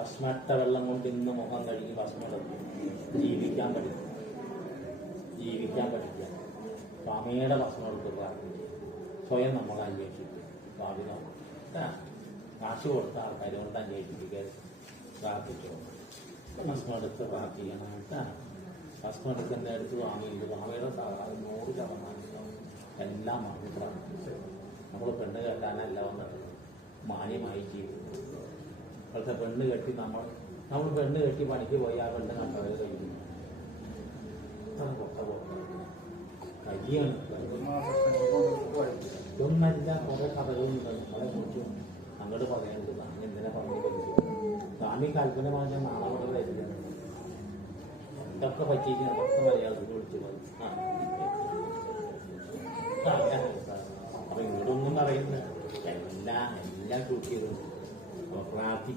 ഭക്ഷണട്ട വെള്ളം കൊണ്ട് ഇന്ന് മുഖം കഴുകി ഭക്ഷണം എടുക്കും. ജീവിക്കാൻ പറ്റില്ല. സ്വാമിയുടെ ഭക്ഷണം എടുത്ത് പ്രാർത്ഥിക്കുക. സ്വയം നമ്മൾ അന്വേഷിക്കും. ഭാവി കാശ് കൊടുത്ത ആൾക്കാരോട് അന്വേഷിക്കുക. പ്രാർത്ഥിച്ചു ഭക്ഷണം എടുത്ത് പ്രാർത്ഥിക്കാനായിട്ടാണ്. ഭക്ഷണം എടുക്കുന്ന അടുത്ത് സ്വാമിയുടെ സഹായം 100% എല്ലാം വാങ്ങി പ്രാർത്ഥിച്ചു. നമ്മൾ പെണ്ണ് കെട്ടാനല്ല വന്നത്, മാന്യമായി ജീവിക്കും. ഇപ്പോഴത്തെ പെണ്ണ് കെട്ടി നമ്മൾ പെണ്ണ് കെട്ടി പണിക്ക് പോയി ആ പെണ്ണ് കണ്ടവരെ കഴിക്കുന്നു. കയ്യാണ് ഇതൊന്നല്ല. കുറെ കഥകളുണ്ട് നമ്മളെ കുറിച്ചും അങ്ങോട്ട് പറയേണ്ടത്. സ്വാമി എന്തിനാ പറഞ്ഞു സ്വാമി കൽപ്പന പറഞ്ഞാൽ നാളെ ഇവിടെ വരില്ല. എന്തൊക്കെ പറ്റിയിരിക്കുന്ന 10 മലയാളത്തിൽ വിളിച്ചു പോയി. അപ്പൊ ഇങ്ങോട്ടൊന്നും പറയുന്നില്ല. എല്ലാം ഷൂട്ട് ചെയ്തു. പ്രാർത്ഥിക്കും.